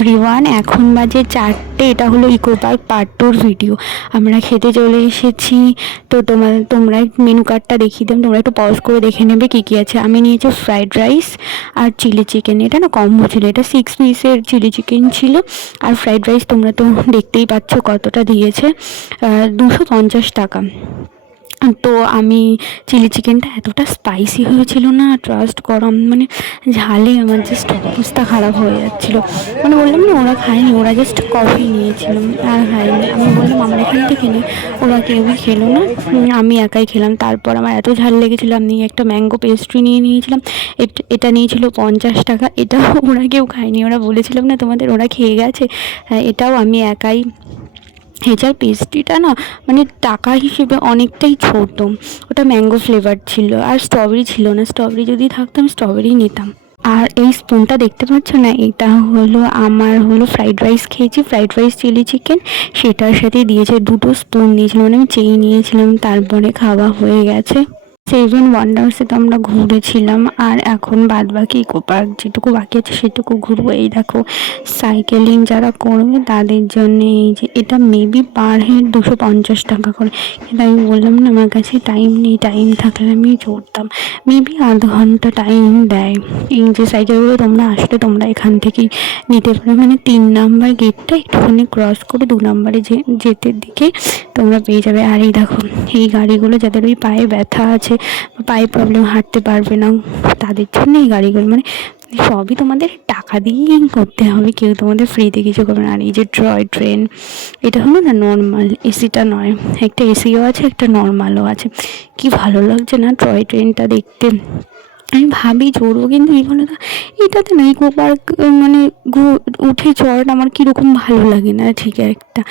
Everyone, এখন বাজে 4টে। এটা হলো ইকো পার্ক পার্ট 2 ভিডিও। আমরা খেতে চলে এসেছি। তো তোমরা মেনু কার্ডটা দেখিয়ে দেন, তোমরা একটু পজ করে দেখে নেবে কী কী আছে। আমি নিয়েছি ফ্রাইড রাইস আর চিলি চিকেন। এটা না কম্বো ছিল, এটা 6 পিসের চিলি চিকেন ছিল। আর ফ্রাইড রাইস তোমরা তো দেখতেই পাচ্ছ কতটা দিয়েছে, 250 টাকা। তো আমি চিলি চিকেনটা এতটা স্পাইসি হয়েছিল না, ট্রাস্ট করো, মানে ঝালে আমার জাস্ট অবস্থা খারাপ হয়ে যাচ্ছিলো। মানে বললাম না, ওরা খায়নি, ওরা জাস্ট কফি নিয়েছিলাম আর খায়নি। আমি বললাম আমার এখান থেকে নিই, ওরা কেউই খেলো না, আমি একাই খেলাম। তারপর আমার এত ঝাল লেগেছিলো, আমি একটা ম্যাঙ্গো পেস্ট্রি নিয়ে নিয়েছিলাম। এটা নিয়েছিল 50 টাকা। এটাও ওরা কেউ খায়নি, ওরা বলেছিলাম না তোমাদের, ওরা খেয়ে গেছে। এটাও আমি একাই। হেজার পেস্ট্রিটা না মানে টাকা হিসেবে অনেকটাই ছোট, ওটা ম্যাঙ্গো ফ্লেভার ছিল আর স্ট্রবেরি ছিল না। স্ট্রবেরি যদি থাকতাম স্ট্রবেরি নিতাম। আর এই স্পুনটা দেখতে পাচ্ছ না, এটা হলো আমার ফ্রাইড রাইস খেয়েছি, ফ্রাইড রাইস চিলি চিকেন, সেটার সাথে দিয়েছে 2টো স্পুন দিয়েছিল, মানে আমি চেয়ে নিয়েছিলাম, তারপরে খাওয়া হয়ে গেছে। 7 ওয়ান্ডার্সে তো আমরা ঘুরেছিলাম, আর এখন বাদ বাকি ইকো পার্ক যেটুকু বাকি আছে সেটুকু ঘুরবো। এই দেখো সাইকেলিং যারা করবে তাদের জন্য এই যে এটা মেবি পার হেড 250 টাকা করে। কিন্তু আমি বললাম না আমার কাছে টাইম নেই, টাইম থাকলে আমি চড়তাম। মেবি আধ ঘন্টা টাইম দেয়। এই যে সাইকেলগুলো তোমরা আসলে তোমরা এখান থেকেই নিতে পারো, মানে 3 নাম্বার গেটটা একটুখানি ক্রস করে 2 নাম্বারে যেতে দিকে তোমরা পেয়ে যাবে। আর এই দেখো এই গাড়িগুলো যাদের ওই পায়ে ব্যথা আছে, পায়ে প্রবলেম, হাঁটতে পারবে না, তাদের জন্য এই গাড়িগুলো, মানে সবই তোমাদের টাকা দিয়েই করতে হবে, কেউ তোমাদের ফ্রিতে কিছু করবে না। আর এই যে টয় ট্রেন, এটা হলো না নর্মাল, এসিটা নয়, একটা এসিও আছে একটা নর্মালও আছে। কি ভালো লাগছে না টয় ট্রেনটা দেখতে। আমি ভাবি চড়বো, কিন্তু এই বলে না এটাতে না ইকো পার্ক মানে উঠে চড়াটা আমার কীরকম ভালো লাগে না ঠিক একটা,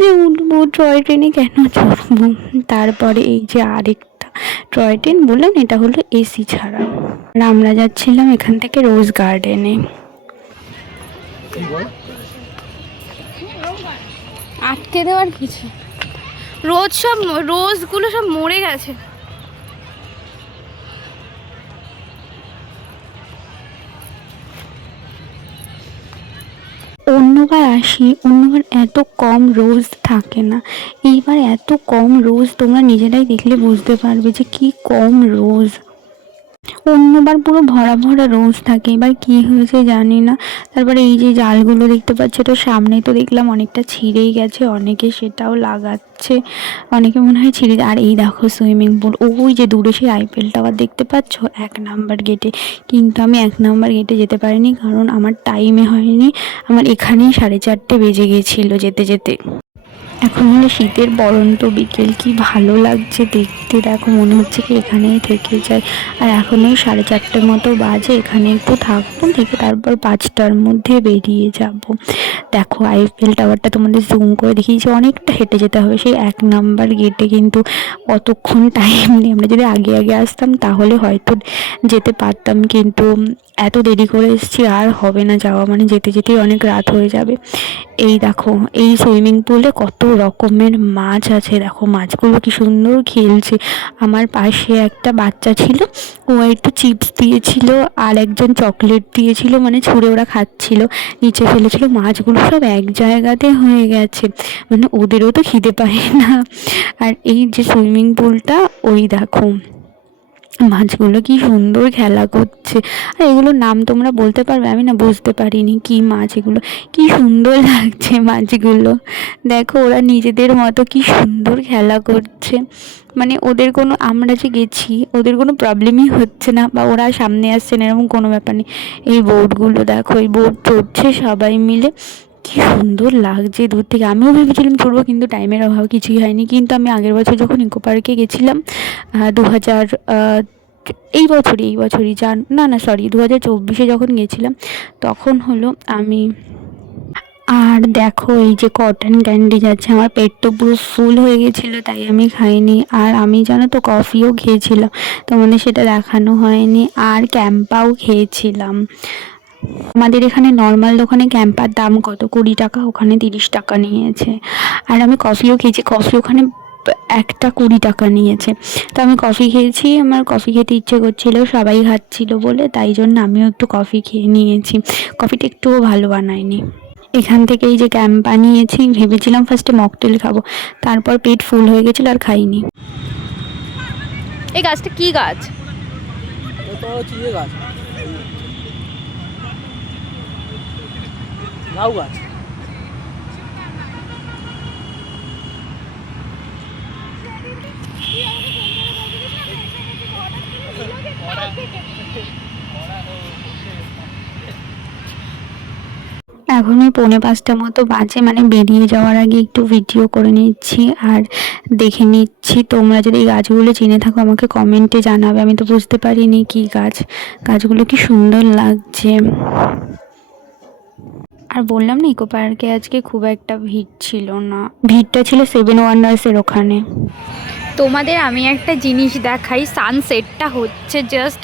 যে উঠবো টয় ট্রেনে কেন চড়বো। তারপরে এই যে আরেকটা টয় ট্রেন বললেন, এটা হলো এসি ছাড়া। আর আমরা যাচ্ছিলাম এখান থেকে রোজ গার্ডেনে। আটকে দেওয়ার কিছু, রোজগুলো সব মরে গেছে। অন্যবার আসি, অন্যবার এত কম রোজ থাকে না, এইবার এত কম রোজ তোমরা নিজেরাই দেখলে বুঝতে পারবে যে কি কম রোজ। অন্যবার পুরো ভরা ভরা রোজ থাকে, এবার কি হয়েছে জানি না। তারপরে এই যে জালগুলো দেখতে পাচ্ছে, তো সামনে তো দেখলাম অনেকটা ছিঁড়েই গেছে, অনেকে সেটাও লাগাচ্ছে, অনেকে মনে হয় ছিঁড়ে। আর এই দেখো সুইমিং পুল, ওই যে দূরে সেই আইফেল টাওয়ার দেখতে পাচ্ছ 1 নাম্বার গেটে। কিন্তু আমি 1 নাম্বার গেটে যেতে পারিনি, কারণ আমার টাইমে হয়নি, আমার এখানেই 4:30 বেজে গিয়েছিল যেতে যেতে। এখন হলো শীতের পড়ন্ত বিকেল, কি ভালো লাগছে দেখতে। দেখো মনে হচ্ছে কি এখানেই থেকে যায়। আর এখন ওই 4:30 মতো বাজে, এখানে একটু থাকবো, থেকে তারপর 5টার মধ্যে বেরিয়ে যাব। দেখো আইফেল টাওয়ারটা তোমাদের জুম করে দেখিয়েছি, অনেকটা হেঁটে যেতে হবে সেই 1 নাম্বার গেটে, কিন্তু অতক্ষণ টাইম নেই। আমরা যদি আগে আগে আসতাম তাহলে হয়তো যেতে পারতাম, কিন্তু এত দেরি করে এসেছি, আর হবে না যাওয়া, মানে যেতে যেতেই অনেক রাত হয়ে যাবে। এই দেখো এই সুইমিং পুলে কত রকমের মাছ আছে, দেখো মাছগুলো কি সুন্দর খেলছে। আমার পাশে একটা বাচ্চা ছিল, ও একটু চিপস দিয়েছিল আর একজন চকলেট দিয়েছিল, মানে ছুঁড়ে ওরা খাচ্ছিল, নিচে ফেলেছিল। মাছগুলো সব এক জায়গাতে হয়ে গেছে, মানে ওদেরও তো খিদে পায় না। আর এই যে সুইমিং পুলটা, ওই দেখো মাছগুলো কি সুন্দর খেলা করছে। আর এগুলোর নাম তোমরা বলতে পারবে, আমি না বুঝতে পারিনি কি মাছ এগুলো, কি সুন্দর লাগছে মাছগুলো। দেখো ওরা নিজেদের মতো কি সুন্দর খেলা করছে, মানে ওদের কোনো, আমরা যে গেছি ওদের কোনো প্রবলেমই হচ্ছে না, বা ওরা সামনে আসছে না, এরকম কোনো ব্যাপার নেই। এই বোটগুলো দেখো, এই বোট চড়ছে সবাই মিলে, কি সুন্দর লাগছে দূর থেকে। আমিও ভেবেছিলাম চড়বো, কিন্তু টাইমের অভাব কিছুই হয়নি। কিন্তু আমি আগের বছর যখন ইকো পার্কে গেছিলাম, 2000 এই বছরই না সরি 2024-এ যখন গেছিলাম, তখন হলো আমি। আর দেখো এই যে কটন ক্যান্ডি যাচ্ছে, আমার পেট তো পুরো ফুল হয়ে গেছিলো, তাই আমি খাইনি। আর আমি জানো তো কফিও খেয়েছিলাম, তোমাদের সেটা দেখানো হয়নি। আর ক্যাম্পাও খেয়েছিলাম। আমাদের এখানে নর্মাল দোকানে ক্যাম্পার দাম কত, 20 টাকা, ওখানে 30 টাকা নিয়েছে। আর আমি কফিও খেয়েছি, কফি ওখানে একটা 20 টাকা নিয়েছে। তো আমি কফি খেয়েছি, আমার কফি খেতে ইচ্ছে করছিল, সবাই খাচ্ছিল বলে, তাই জন্য আমিও একটু কফি খেয়ে নিয়েছি। কফিটা একটুও ভালো বানায়নি। এখান থেকে এই যে ক্যাম্প বানিয়েছি, ভেবেছিলাম ফার্স্টে মকটেল খাবো, তারপর পেট ফুল হয়ে গেছিল আর খাইনি। এই গাছটা কি গাছ? তো হচ্ছে ইয়ে গাছ, লাউ গাছ। এখন ওই 4:45 মতো বাজে, মানে বেরিয়ে যাওয়ার আগে একটু ভিডিও করে নিচ্ছি আর দেখে নিচ্ছি। তোমরা যদি এই গাছগুলো চিনে থাকো আমাকে কমেন্টে জানাবে, আমি তো বুঝতে পারিনি কি গাছ। গাছগুলো কি সুন্দর লাগছে। আর বললাম না ইকো পার্কে আজকে খুব একটা ভিড় ছিল না, ভিড়টা ছিল 7 ওয়ান্ডার্সের ওখানে। তোমাদের আমি একটা জিনিস দেখাই, সানসেটটা হচ্ছে জাস্ট,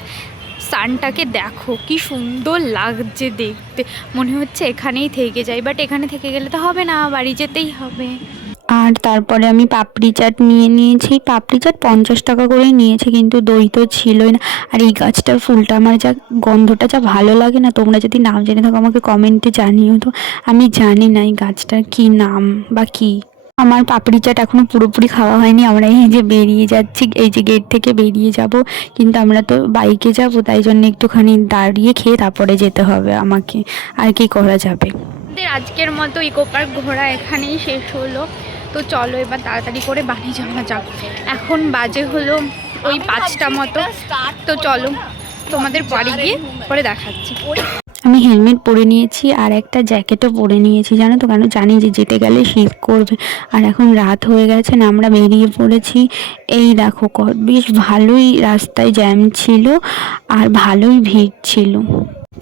সানটাকে দেখো কি সুন্দর লাগছে দেখতে, মনে হচ্ছে এখানেই থেকে যাই, বাট এখানে থেকে গেলে তো হবে না, বাড়ি যেতেই হবে। আর তারপরে আমি পাপড়ি চাট নিয়ে নিয়েছি, পাপড়ি চাট 50 টাকা করেই নিয়েছে, কিন্তু দই তো ছিলই না। আর এই গাছটার ফুলটা আমার যা গন্ধটা যা ভালো লাগে না, তোমরা যদি নাম জেনে থাকো আমাকে কমেন্টে জানিও তো। আমি জানি না এই গাছটার কি নাম বা কি। আমার পাপড়ি চাট এখনো পুরোপুরি খাওয়া হয়নি, আমরা এই যে বেরিয়ে যাচ্ছি, এই যে গেট থেকে বেরিয়ে যাব, কিন্তু আমরা তো বাইকে যাব, তাই জন্য একটুখানি দাঁড়িয়ে খেয়ে তারপরে যেতে হবে আমাকে, আর কি করা যাবে। আমাদের আজকের মতো ইকো পার্ক ঘোরা এখানেই শেষ হলো। তো চলো এবার তাড়াতাড়ি করে বাড়ি যাওয়া যাক। এখন বাজে হলো ওই 5টা মতো। তো চলো তোমাদের বাড়ি গিয়ে পরে দেখাচ্ছি। আমি হেলমেট পরে নিয়েছি আর একটা জ্যাকেটও পরে নিয়েছি, জানো তো, কেন জানি যে যেতে গেলে শীত করবে। আর এখন রাত হয়ে গেছে না, আমরা বেরিয়ে পড়েছি। এই দেখো বেশ ভালোই রাস্তায় জ্যাম ছিল আর ভালোই ভিড় ছিল।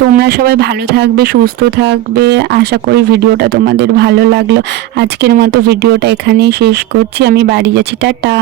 তোমরা সবাই ভালো থাকবে, সুস্থ থাকবে, আশা করি ভিডিওটা তোমাদের ভালো লাগলো। আজকের মতো ভিডিওটা এখানেই শেষ করছি, আমি বাড়ি যাচ্ছি, টাটা।